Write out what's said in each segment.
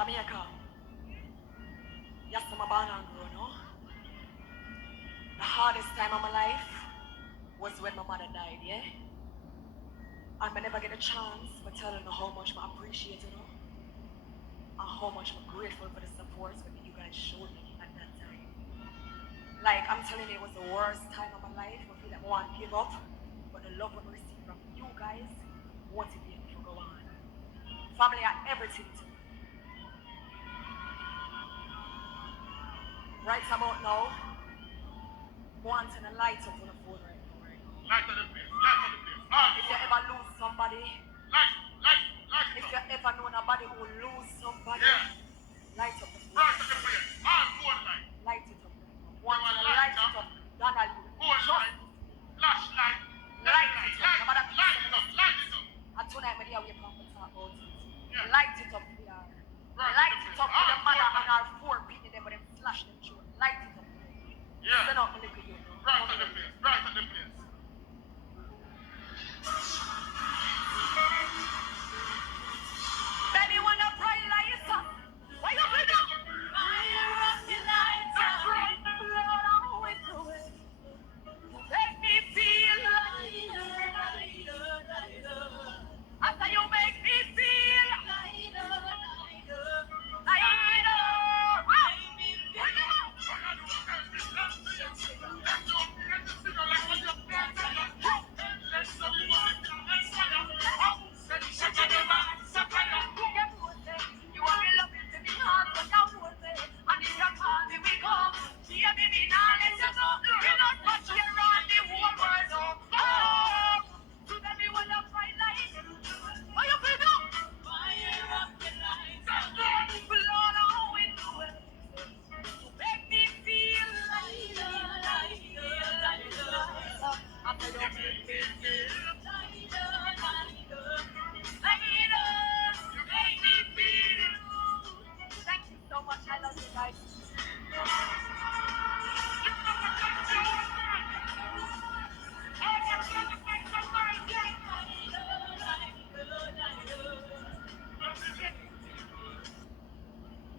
Jamaica, yes, I'm a born and grown, no? The hardest time of my life was when my mother died, yeah? And I never get a chance to tell her how much I appreciate it, no? And how much I'm grateful for the support that you guys showed me at that time. Like, I'm telling you, it was the worst time of my life. I feel like I want to give up, but the love I received from you guys motivated me to go on. Family are everything to me. Right about now, wanting a light up on the phone right now, Light on the place, light on the place. All If you ever lose somebody, light if you ever know nobody who lose somebody, yeah. light up the phone. Light on the place, all phone light. Light it up. Wanting to light it up, Donald, Phone light, flashlight, light it up. Nobody light it up, light it up. And tonight, my dear, we come to talk about it. Yeah. Light it up, we are. Light it up for the mother and our four people, them, but them slash them through. Light it up. Yeah. Send out the little you. Right on the place, right on the place. Baby, wanna bright lights up? Why you bring up? Fire up your lights up. Lord, I'm with you. Make me feel after you make me feel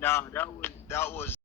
No, that was